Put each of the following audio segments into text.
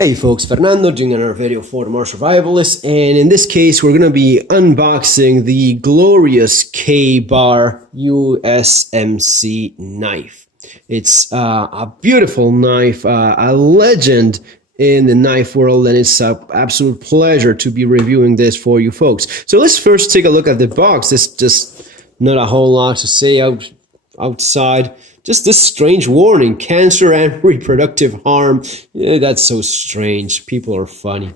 Hey folks, Fernando doing another video for the Mars Survivalist, and in this case we're going to be unboxing the glorious K-Bar USMC knife. It's a beautiful knife, a legend in the knife world, and it's an absolute pleasure to be reviewing this for you folks. So let's first take a look at the box. There's just not a whole lot to say outside. Just this strange warning: cancer and reproductive harm. Yeah, that's so strange. People are funny.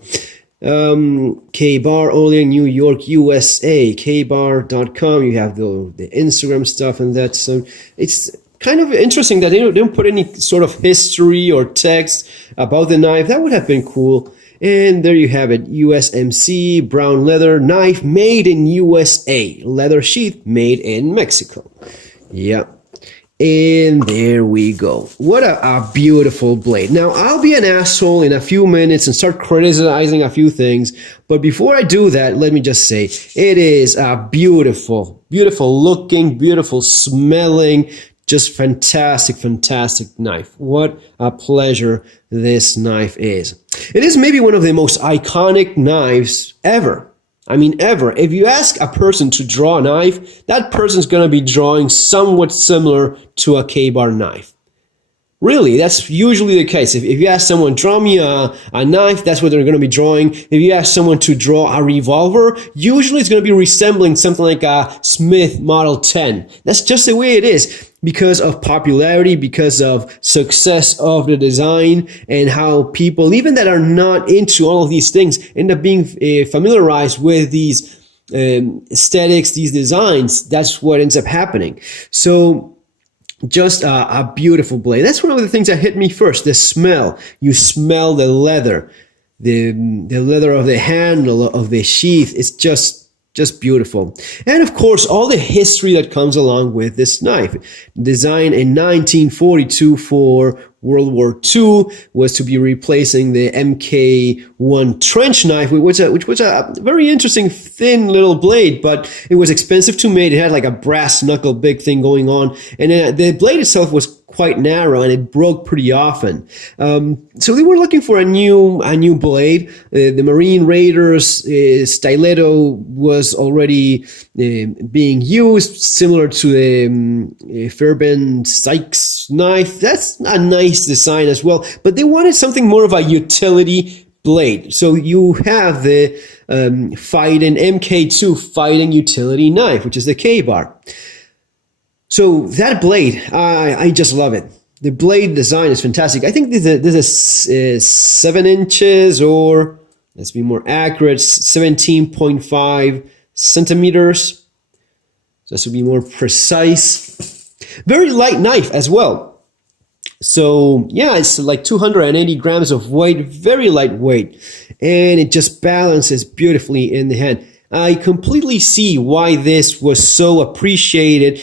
K-Bar, only in New York, USA. Kbar.com. You have the Instagram stuff and that. So it's kind of interesting that they don't put any sort of history or text about the knife. That would have been cool. And there you have it. USMC, brown leather knife made in USA. Leather sheath made in Mexico. Yeah. And there we go. What a beautiful blade. Now, I'll be an asshole in a few minutes and start criticizing a few things. But before I do that, let me just say, it is a beautiful, beautiful looking, beautiful smelling, just fantastic, fantastic knife. What a pleasure this knife is. It is maybe one of the most iconic knives ever. I mean, ever. If you ask a person to draw a knife, that person's going to be drawing somewhat similar to a K-Bar knife. Really, that's usually the case. If you ask someone, draw me a knife, that's what they're going to be drawing. If you ask someone to draw a revolver, usually it's going to be resembling something like a Smith Model 10. That's just the way it is, because of popularity, because of success of the design, and how people, even that are not into all of these things, end up being familiarized with these aesthetics, these designs. That's what ends up happening. So just a beautiful blade. That's one of the things that hit me first, the smell. You smell the leather, the leather of the handle, of the sheath. It's just beautiful. And of course, all the history that comes along with this knife. Designed in 1942 for World War II, was to be replacing the MK1 trench knife, which was a very interesting thin little blade, but it was expensive to make. It had like a brass knuckle big thing going on, and the blade itself was quite narrow and it broke pretty often. So they were looking for a new blade. The Marine Raiders stiletto was already being used, similar to the Fairbairn Sykes knife. That's a nice design as well, but they wanted something more of a utility blade. So you have the fighting MK2 fighting utility knife, which is the K-Bar. So that blade, I just love it. The blade design is fantastic. I think this is 7 inches, or let's be more accurate, 17.5 centimeters. So this would be more precise. Very light knife as well. So yeah, it's like 280 grams of weight, very lightweight, and it just balances beautifully in the hand. I completely see why this was so appreciated.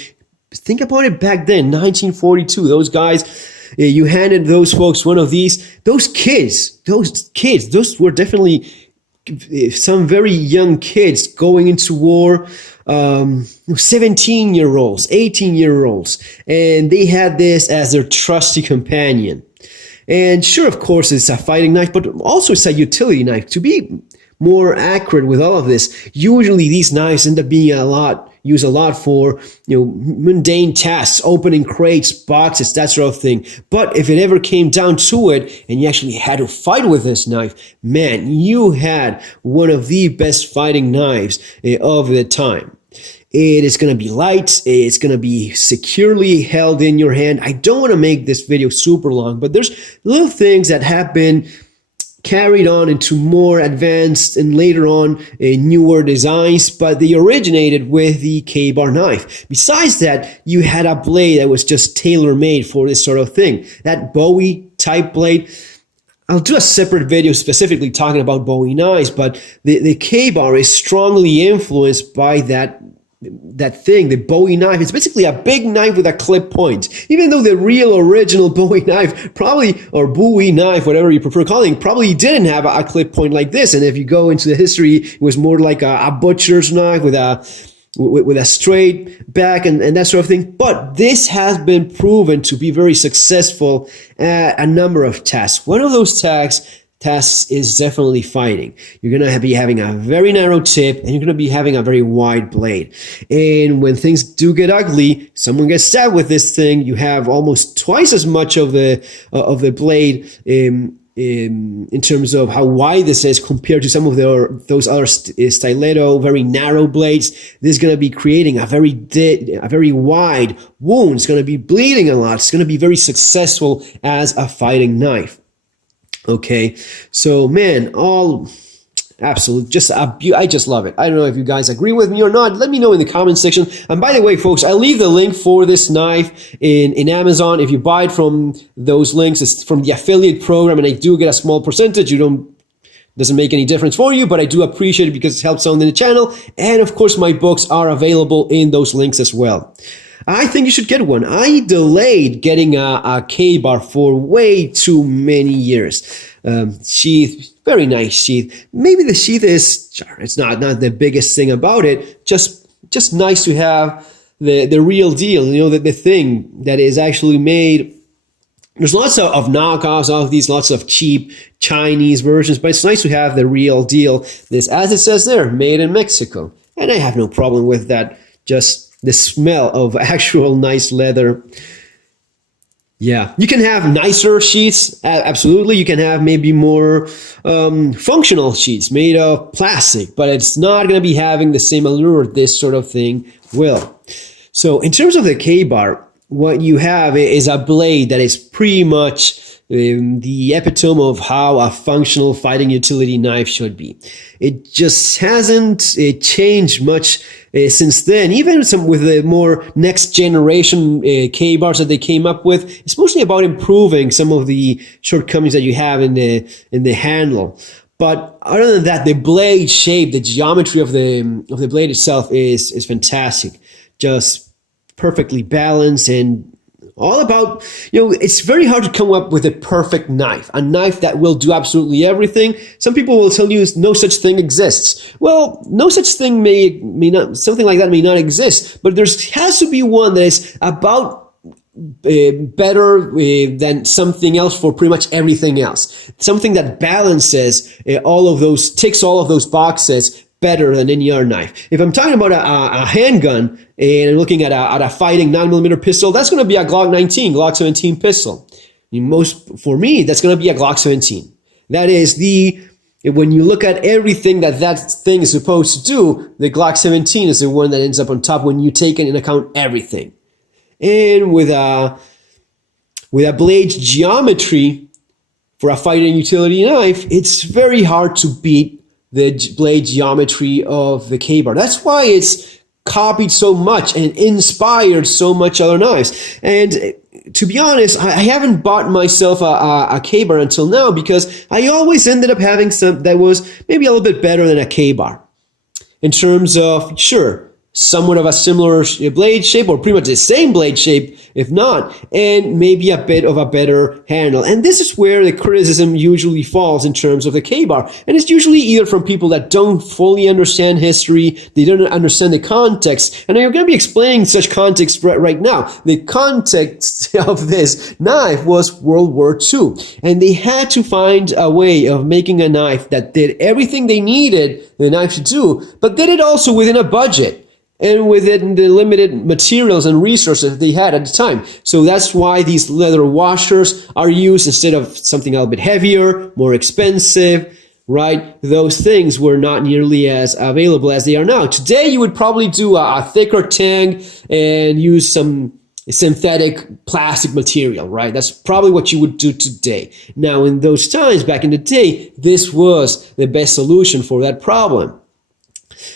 Think about it back then, 1942, those guys, you handed those folks one of these, those kids, those were definitely some very young kids going into war, 17-year-olds, 18-year-olds, and they had this as their trusty companion. And sure, of course, it's a fighting knife, but also it's a utility knife. To be more accurate with all of this, usually these knives end up being used a lot for, mundane tasks, opening crates, boxes, that sort of thing. But if it ever came down to it, and you actually had to fight with this knife, man, you had one of the best fighting knives of the time. It is going to be light. It's going to be securely held in your hand. I don't want to make this video super long, but there's little things that have been carried on into more advanced and later on newer designs, but they originated with the K-Bar knife. Besides that, you had a blade that was just tailor-made for this sort of thing. That Bowie type blade, I'll do a separate video specifically talking about Bowie knives, but the K-Bar is strongly influenced by that thing, the Bowie knife. It's basically a big knife with a clip point. Even though the real original Bowie knife probably, or Bowie knife, whatever you prefer calling, probably didn't have a clip point like this. And if you go into the history, it was more like a butcher's knife with a straight back and that sort of thing. But this has been proven to be very successful at a number of tasks. One of those tasks tasks is definitely fighting. You're going to be having a very narrow tip, and you're going to be having a very wide blade. And when things do get ugly, someone gets stabbed with this thing, you have almost twice as much of the blade in terms of how wide this is compared to some of those other stiletto, very narrow blades. This is going to be creating a very wide wound. It's going to be bleeding a lot. It's going to be very successful as a fighting knife. Okay, so man, absolutely, I just love it. I don't know if you guys agree with me or not. Let me know in the comment section. And by the way, folks, I leave the link for this knife in Amazon. If you buy it from those links, it's from the affiliate program, and I do get a small percentage. Doesn't make any difference for you, but I do appreciate it because it helps out in the channel. And of course, my books are available in those links as well. I think you should get one. I delayed getting a K-bar for way too many years. Sheath, very nice sheath. Maybe the sheath it's not the biggest thing about it. Just nice to have the real deal. You know, the thing that is actually made. There's lots of knockoffs of these, lots of cheap Chinese versions, but it's nice to have the real deal. This, as it says there, made in Mexico. And I have no problem with that. Just the smell of actual nice leather. Yeah, you can have nicer sheaths, absolutely. You can have maybe more functional sheaths made of plastic, but it's not going to be having the same allure this sort of thing will. So in terms of the K-bar, what you have is a blade that is pretty much the epitome of how a functional fighting utility knife should be. It just hasn't changed much since then. Even with the more next generation K-bars that they came up with, it's mostly about improving some of the shortcomings that you have in the handle. But other than that, the blade shape, the geometry of the blade itself is fantastic. Just perfectly balanced and all about, it's very hard to come up with a perfect knife, a knife that will do absolutely everything. Some people will tell you no such thing exists. Well, no such thing may not, something like that may not exist, but there has to be one that is about better than something else for pretty much everything else. Something that balances ticks all of those boxes better than any other knife. If I'm talking about a handgun and looking at a fighting 9mm pistol, that's going to be a Glock 17 pistol. For me, that's going to be a Glock 17. That is when you look at everything that thing is supposed to do, the Glock 17 is the one that ends up on top when you take into account everything. And with a blade geometry for a fighting utility knife, it's very hard to beat the blade geometry of the K-bar. That's why it's copied so much and inspired so much other knives. And to be honest, I haven't bought myself a K-bar until now because I always ended up having some that was maybe a little bit better than a K-bar. In terms of, sure, somewhat of a similar blade shape or pretty much the same blade shape, if not, and maybe a bit of a better handle. And this is where the criticism usually falls in terms of the K-bar. And it's usually either from people that don't fully understand history, they don't understand the context. And I'm going to be explaining such context right now. The context of this knife was World War II. And they had to find a way of making a knife that did everything they needed the knife to do, but did it also within a budget. And within the limited materials and resources they had at the time. So that's why these leather washers are used instead of something a little bit heavier, more expensive, right? Those things were not nearly as available as they are now. Today, you would probably do a thicker Tang and use some synthetic plastic material, right? That's probably what you would do today. Now, in those times, back in the day, this was the best solution for that problem.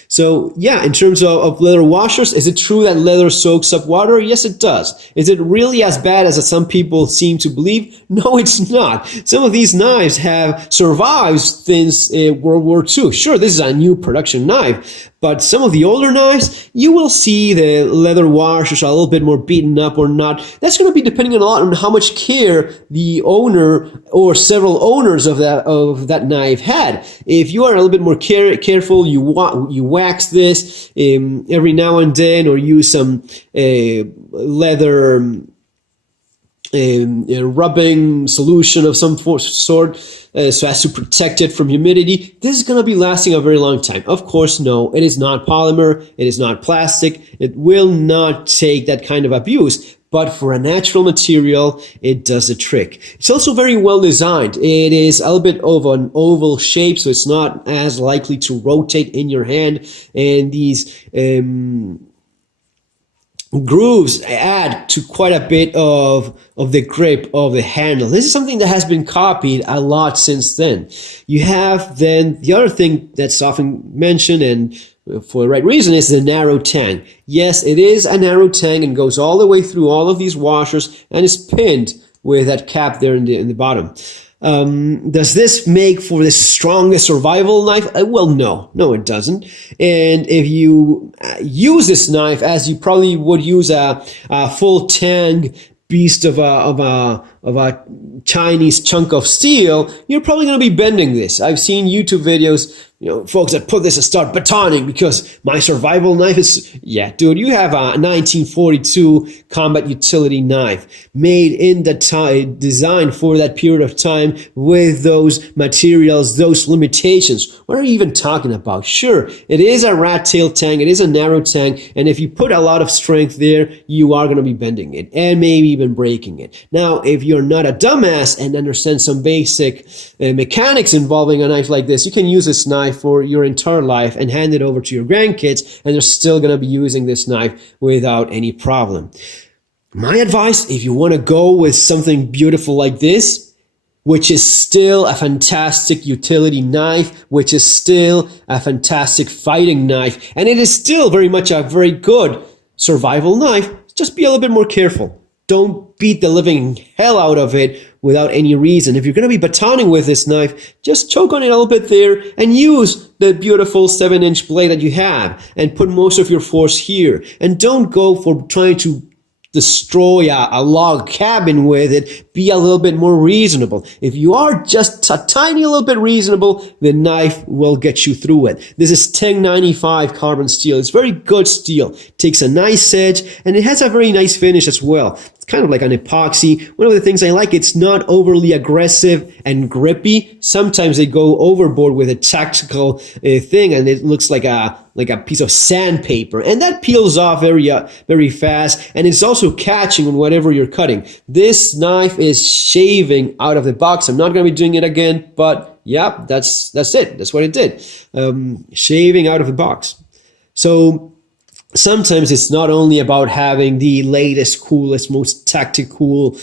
So yeah, in terms of leather washers, is it true that leather soaks up water? Yes, it does. Is it really as bad as some people seem to believe? No, it's not. Some of these knives have survived since World War II. Sure, this is a new production knife, but some of the older knives, you will see the leather washers are a little bit more beaten up or not. That's going to be depending a lot on how much care the owner or several owners of that knife had. If you are a little bit more careful, you wax this every now and then, or use some leather rubbing solution of some sort, so as to protect it from humidity. This is going to be lasting a very long time. Of course, no, it is not polymer. It is not plastic. It will not take that kind of abuse. But for a natural material, it does the trick. It's also very well designed. It is a little bit of an oval shape, so it's not as likely to rotate in your hand. And these grooves add to quite a bit of the grip of the handle. This is something that has been copied a lot since then. You have then the other thing that's often mentioned, and for the right reason, is the narrow tang. Yes, it is a narrow tang and goes all the way through all of these washers and is pinned with that cap there in the bottom. Does this make for the strongest survival knife? Well, no, it doesn't. And if you use this knife as you probably would use a full Tang beast of a Chinese chunk of steel, you're probably going to be bending this. I've seen YouTube videos, folks that put this and start batoning because my survival knife is, yeah, dude, you have a 1942 combat utility knife made in the time, designed for that period of time with those materials, those limitations. What are you even talking about? Sure, it is a rat tail tang, it is a narrow tang, and if you put a lot of strength there, you are going to be bending it and maybe even breaking it. Now, if you're not a dumbass and understand some basic mechanics involving a knife like this, you can use this knife for your entire life and hand it over to your grandkids, and they're still going to be using this knife without any problem. My advice, if you want to go with something beautiful like this, which is still a fantastic utility knife, which is still a fantastic fighting knife, and it is still very much a very good survival knife, just be a little bit more careful. Don't beat the living hell out of it without any reason. If you're going to be batoning with this knife, just choke on it a little bit there and use the beautiful 7-inch blade that you have and put most of your force here. And don't go for trying to destroy a log cabin with it. Be a little bit more reasonable. If you are just a tiny little bit reasonable, the knife will get you through it. This is Tang 95 carbon steel. It's very good steel. Takes a nice edge and it has a very nice finish as well. It's kind of like an epoxy. One of the things I like, it's not overly aggressive and grippy. Sometimes they go overboard with a tactical thing and it looks like a piece of sandpaper, and that peels off very fast, and it's also catching on whatever you're cutting. This knife is shaving out of the box. I'm not going to be doing it again, but yeah, that's it. That's what it did. Shaving out of the box. So sometimes it's not only about having the latest, coolest, most tactical,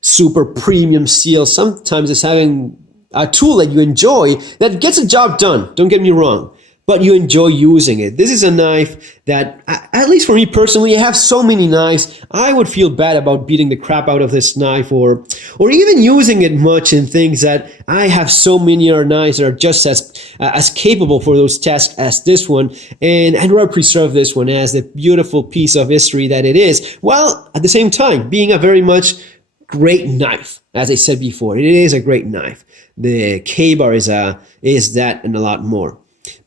super premium steel. Sometimes it's having a tool that you enjoy that gets a job done. Don't get me wrong, but you enjoy using it. This is a knife that, at least for me personally, I have so many knives, I would feel bad about beating the crap out of this knife or even using it much in things that I have so many other knives that are just as capable for those tasks as this one, and I'd rather preserve this one as the beautiful piece of history that it is, while at the same time being a very much great knife. As I said before, it is a great knife. The K-bar is that and a lot more.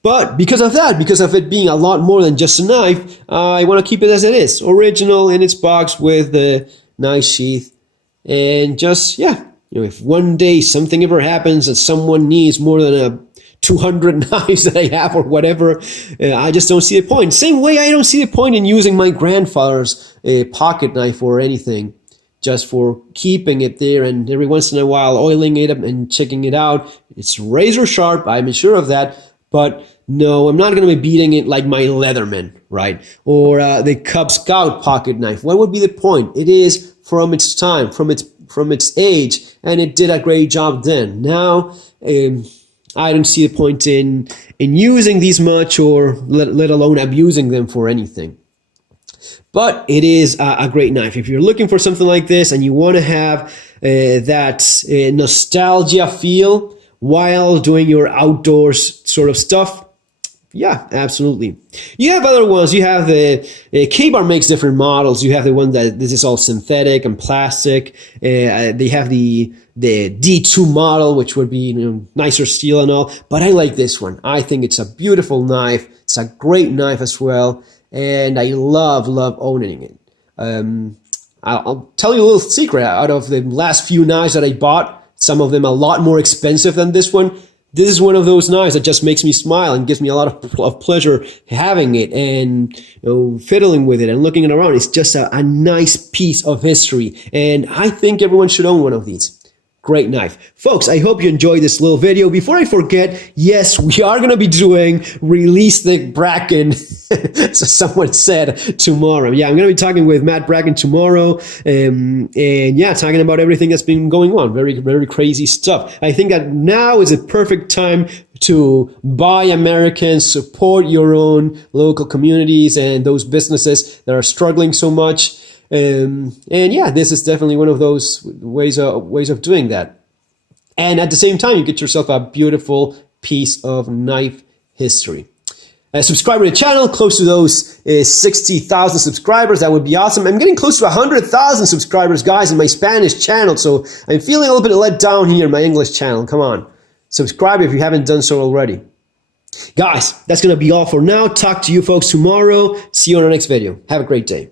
But because of that, because of it being a lot more than just a knife, I want to keep it as it is. Original in its box with the nice sheath. And just, yeah, if one day something ever happens that someone needs more than 200 knives that I have or whatever, I just don't see the point. Same way I don't see the point in using my grandfather's pocket knife or anything, just for keeping it there and every once in a while oiling it up and checking it out. It's razor sharp, I'm sure of that. But no, I'm not going to be beating it like my Leatherman, right? Or the Cub Scout pocket knife. What would be the point? It is from its time, from its age, and it did a great job then. Now, I don't see a point in using these much, or let alone abusing them for anything. But it is a great knife. If you're looking for something like this and you want to have that nostalgia feel while doing your outdoors sort of stuff, yeah, absolutely. You have other ones. You have the K-bar makes different models. You have the one that this is all synthetic and plastic. They have the D2 model, which would be nicer steel and all. But I like this one. I think it's a beautiful knife. It's a great knife as well, and I love owning it. I'll tell you a little secret. Out of the last few knives that I bought, Some of them a lot more expensive than this one. This is one of those knives that just makes me smile and gives me a lot of pleasure having it and fiddling with it and looking it around. It's just a nice piece of history, and I think everyone should own one of these. Great knife. Folks, I hope you enjoyed this little video. Before I forget, yes, we are going to be doing Release the Bracken, so someone said, tomorrow. Yeah, I'm going to be talking with Matt Bracken tomorrow, and yeah, talking about everything that's been going on. Very, very crazy stuff. I think that now is a perfect time to buy American, support your own local communities and those businesses that are struggling so much. And yeah, this is definitely one of those ways of doing that. And at the same time, you get yourself a beautiful piece of knife history. Subscribe to the channel, close to those 60,000 subscribers. That would be awesome. I'm getting close to 100,000 subscribers, guys, in my Spanish channel. So I'm feeling a little bit let down here in my English channel. Come on, subscribe if you haven't done so already. Guys, that's going to be all for now. Talk to you folks tomorrow. See you on our next video. Have a great day.